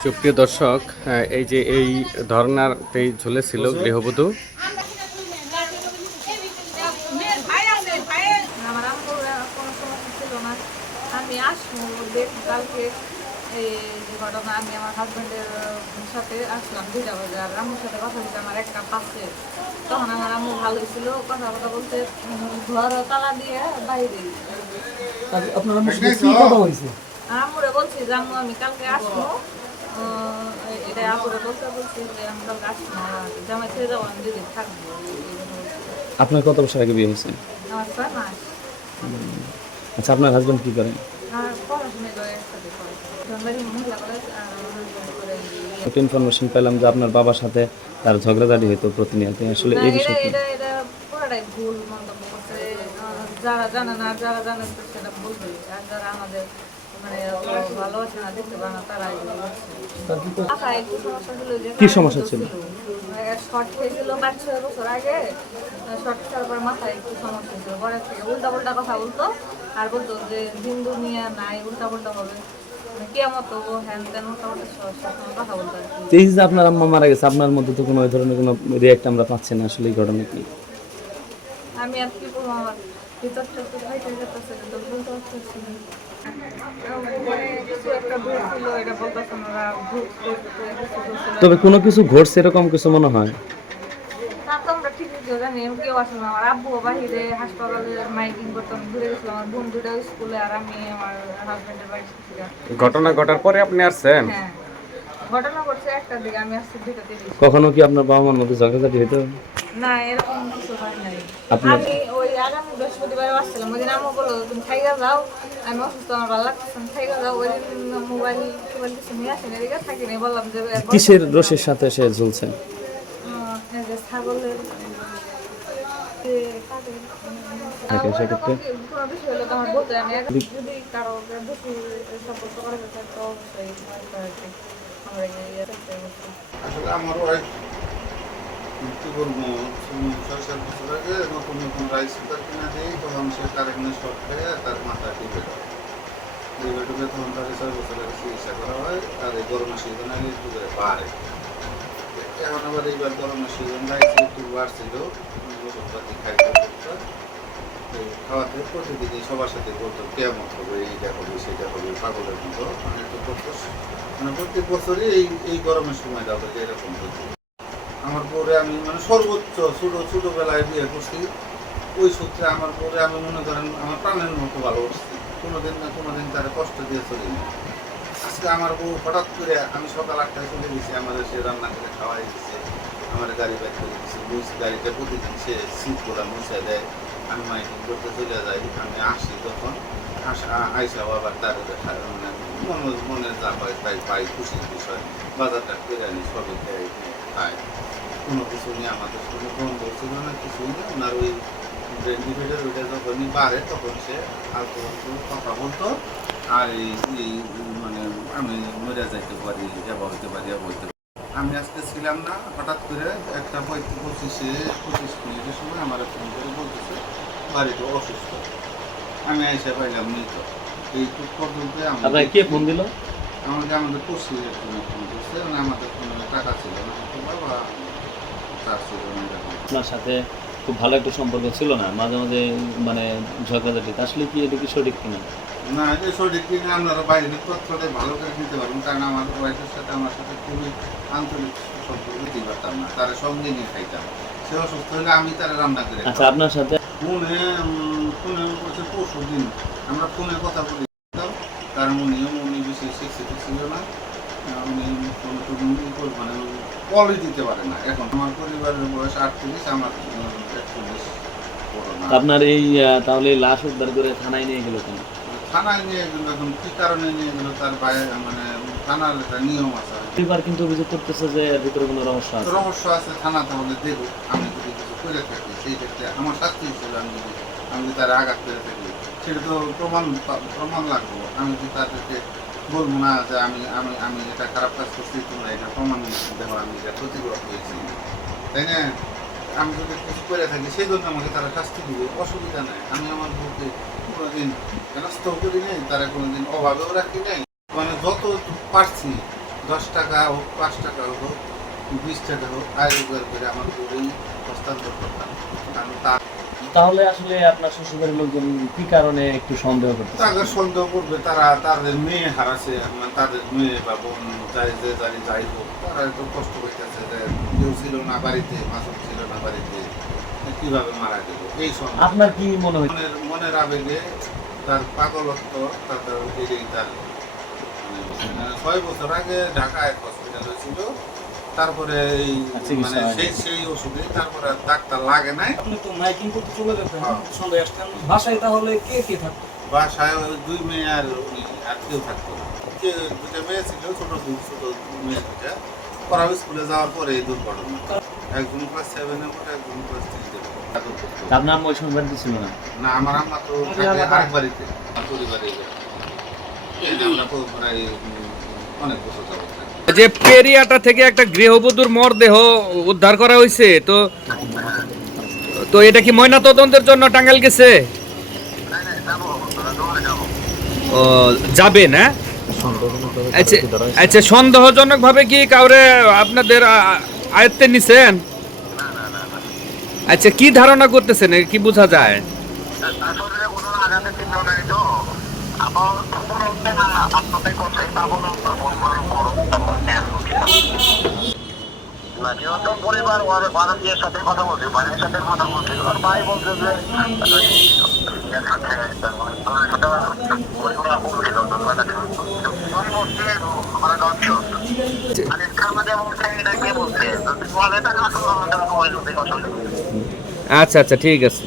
সুপ্রিয় দর্শক এই যে এই ধর্নাতেই ঝুলেছিল গৃহবধূ। আমি আসব কালকে এই ঘটনা আমি আমার হাজব্যান্ডের সাথে আসলাম দুইটা বাজে আর আম্মুর সাথে কথা বলতে আমার একটা পাশে তখন আমার আম্মু ভালোই ছিল কথা কথা বলতে ঘর তালা দিয়ে বাইরে। আপনার আম্মুরে বলছি যে আমি কালকে আসব। এটা আপুরে বলতে বলছি যে আমি কালকে আসব না জামাই ছেড়ে যাব আমি দুদিন থাকব এই কথা বলছি। আপনার কত বছর আগে বিয়ে হয়েছে? আমার ছয় মাস আচ্ছা আপনার হাজবেন্ড কি করেন? একটা ইনফরমেশন পেলাম যে আপনার বাবার সাথে তার ঝগড়াঝাটি হতো প্রতিনিয়ত। আসলে এই বিষয়টি ভুল যারা জানে না যারা জানে সেটা বলবে। আর যারা আমাদের মানে কি সমস্যা ছিল? শর্ট খেয়েছিল পাঁচ ছয় বছর আগে শর্ট খাওয়ার পর মাথায় একটু সমস্যা ছিল। পরে থেকে উল্টা পাল্টা কথা বলতো আর বলতো যে হিন্দু নিয়ে নাই উল্টা পাল্টা হবে মানে তো এই যে আপনার আম্মা মারা গেছে আপনার মধ্যে তো কোনো ওই ধরনের কোনো রিয়াক্ট আমরা পাচ্ছি না আসলে এই ঘটনা কি? আমি আর কি করব আমার ভিতরটা যেতেছে বলতে পারতেছি তবে কোনো কিছু ঘটছে এরকম কিছু মনে হয় তা তো আমরা ঠিকই জানি কেউ আসলে। আমার আব্বু বাহিরে হাসপাতালে মাইকিং করতাম আমি ঘুরে গেছিলাম আমার বোন স্কুলে আর আমি আমার হাজবেন্ডের বাড়ি ঘটনা ঘটার পরে আপনি আসছেন হ্যাঁ ঘটনা ঘটছে একটা দিকে আমি আসছি দুইটা কখনো কি আপনার বাবা মার মধ্যে ঝগড়াঝাটি হতো না এরকম কিছু হয় নাই। আমি ওই আগামী বৃহস্পতিবার আসছিলাম ওই দিন আম্মু বলল তুমি যাও আমি অসুস্থ আমার ভালো লাগতেছে যাও। ওই দিন মোবাইল টোবাইল কিছু নিয়ে আসেনি এদিকে থাকি বললাম যে কিসের সাথে সে ঝুলছে? ছাগলের থাকে সেক্ষেত্রে? এক- যদি কারও বেশি সম্পর্ক করা যেত তো আসলে আমার ওয়াইফ কি ছয় সাত বছর আগে নতুন নতুন রাইস কুকার কিনা দিই, তখন সে কারেন্টের শর্ট খেয়ে তার মাথা টিপে দেয়। টিপে টিপে তখন তাকে ছয় বছর আগে চিকিৎসা করা হয়, আর এই গরমের সিজন আগে করে বাড়ে। এখন আবার এইবার গরমের সিজন রাইস একটু বাড়ছিল ওষুধপাতি খাইতে খাওয়াতে প্রতিদিনই সবার সাথে বলতো কেমন হবে এইটা হবে সেটা হবে পাগলের মতো। মানে তো মানে প্রত্যেক বছরই এই এই গরমের সময় যাবে এরকম হচ্ছে। আমার পরে আমি মানে সর্বোচ্চ ছোট ছোটবেলায় বিয়ে করছি। ওই সূত্রে আমার পরে আমি মনে করেন আমার প্রাণের মতো ভালোবাসছি। কোনোদিন না কোনোদিন তার কষ্ট দিয়ে চলিনি আজকে আমার বউ হঠাৎ করে আমি সকাল আটটায় চলে গেছি, আমাদের সে রান্না করে খাওয়াই দিচ্ছে আমার গাড়ি ব্যাগ করে দিচ্ছে গাড়িটা প্রতিদিন সে সিট করে মুছে দেয়। আমি মাইকিং করতে চলে যাই আমি আসি তখন আইসা আবার মানে মনে মনে যা হয় তাই পাই খুশির বিষয়, বাজারটা করে আনি সবই দেয় খায় কোনো কিছু নিয়ে আমাদের কোনো দ্বন্দ্ব ছিল না, কিছুই না ওনার ওই ডিভিডের ওইটা যখনই বাড়ে, তখন সে আলতু আলতু কথা বলতো, আর এই এই মানে আমি মরে যাইতে পারি যাবা হইতে পারি যাবা হইতে পারি আমি আজকে ছিলাম না হঠাৎ করে একটা পঁয়ত্রিশ পঁচিশে পঁচিশ মিনিটের সময় আমার ফোন করে বলতেছে বাড়িতে অসুস্থ। আমি এসে পাইলাম মৃত এইটুক পর্যন্ত আপনার আমাদের কে ফোন দিল? আমাকে আমাদের পড়শি ফোন করছে মানে আমাদের ফোনে টাকা ছিল না বাবা তার ছিল না আপনার সাথে খুব ভালো একটা সম্পর্ক ছিল না? মাঝে মাঝে মানে ঝগড়াঝাটি। আসলে কি এটা কি সঠিক কিনা? না এটা সঠিক কিনা আপনারা বাইরের তথ্যটা ভালো করে নিতে পারবেন কারণ আমার ওয়াইফের সাথে আমার সাথে খুবই আন্তরিক সম্পর্ক দিতে পারতাম না তারা সঙ্গে নিয়ে খাইতাম। সে অসুস্থ হলে আমি তারা রান্না করে আচ্ছা আপনার সাথে? ফোনে ফোনে বলছে পরশু দিন আমরা ফোনে কথা বলি কারণ উনিও উনি বেশি শিক্ষিত ছিল না। উনি কোনো কোনো ই করবে মানে কলই দিতে পারে না। এখন আমার পরিবারের বয়স আটত্রিশ আমার একচল্লিশ আপনার এই তাহলে লাশ উদ্ধার করে থানায় নিয়ে গেল কেন? থানায় নিয়ে গেল এখন কি কারণে নিয়ে গেল তার বাইরে মানে থানার একটা নিয়ম আছে পরিবার কিন্তু অভিযোগ করতেছে যে ভিতরে কোনো রহস্য আছে। রহস্য আছে থানা তাহলে দেখো আমি যদি কিছু করে থাকি সেই ক্ষেত্রে আমার শাস্তি হিসেবে আমি যদি আমি যদি তার আঘাত করে থাকি সেটা তো প্রমাণ প্রমাণ লাগবো। আমি যদি তাদেরকে বলব না যে আমি আমি আমি এটা খারাপ কাজ করছি তোমরা এটা প্রমাণ দেখো আমি এটা ক্ষতিগ্রস্ত হয়েছি। তাই না? আমি যদি কিছু করে থাকি সেই জন্য আমাকে তারা শাস্তি দিবে অসুবিধা নাই। আমি আমার বউকে কোনোদিন হেনস্থাও করি নাই তারা কোনোদিন অভাবেও রাখি নাই। মানে যত পারছি দশ টাকা হোক পাঁচ টাকা হোক বিশ টাকা হোক আয় রোজগার করে আমার করেই হস্তান্তর করতাম। কারণ তার তাহলে আসলে আপনার শ্বশুরবাড়ির লোকজন কি কারণে একটু সন্দেহ করতেছে? তাকে সন্দেহ করবে তারা তাদের মেয়ে হারাছে মানে তাদের মেয়ে বা বোন যাই যে যাই যাই হোক তারা একটু কষ্ট পাইতেছে যে কেউ ছিল না বাড়িতে মাসুক ছিল না বাড়িতে কীভাবে মারা গেল? এই আপনার কি মনে হয়? মনের আবেগে তার পাগলত্ব তাদের এটাই তার মানে ছয় বছর আগে ঢাকা এক হসপিটাল হয়েছিল তারপরে এই মানে সেই সেই ওষুধে তারপরে আর ডাক্তার লাগে নাই। আপনি তো মাইকিং করতে চলে যেতেন হ্যাঁ। সন্ধ্যায় আসতেন বাসায় তাহলে কে কে থাকতো? বাসায় দুই মেয়ে আর উনি আর কেউ থাকতো দুটা মেয়ে ছিল ছোট দুই ছোট মেয়ে দুটা ওরা স্কুলে যাওয়ার পরে এই দুর্ঘটনা। একজন ক্লাস সেভেনে পড়ে একজন ক্লাস থ্রিতে পড়ে আপনার আম্মা ওই সময় বাড়িতে ছিল না? না আমার আম্মা তো থাকে আরেক বাড়িতে। আমার পরিবারে আমরা তো প্রায় অনেক বছর যাবত যে পেরিয়াটা থেকে একটা গৃহবধূর মরদেহ উদ্ধার করা হয়েছে তো তো এটা কি ময়না তদন্তের জন্য টাঙ্গাইল গেছে? ও যাবে না? আচ্ছা আচ্ছা সন্দেহজনক ভাবে কি কাউরে আপনাদের আয়ত্তে নিছেন? আচ্ছা কি ধারণা করতেছেন? কি বোঝা যায়? পরিবার সাথে কথা সাথে কথা আচ্ছা আচ্ছা ঠিক আছে।